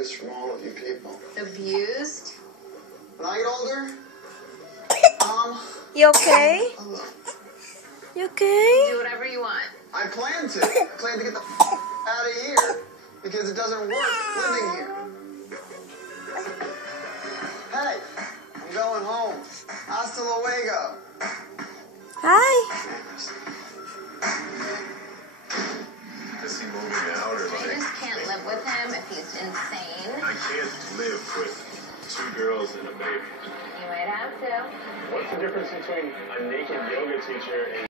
abused from all of you people. Abused? When I get older, You okay? alone. You okay? Do whatever you want. I plan to. I plan to get the out of here because it doesn't work living here. Hey, I'm going home. Hasta luego. Hi. Is he moving out or I like? just can't live with him if he's insane. I can't live with 2 girls and a baby. You might have to. What's the difference between a naked yoga teacher and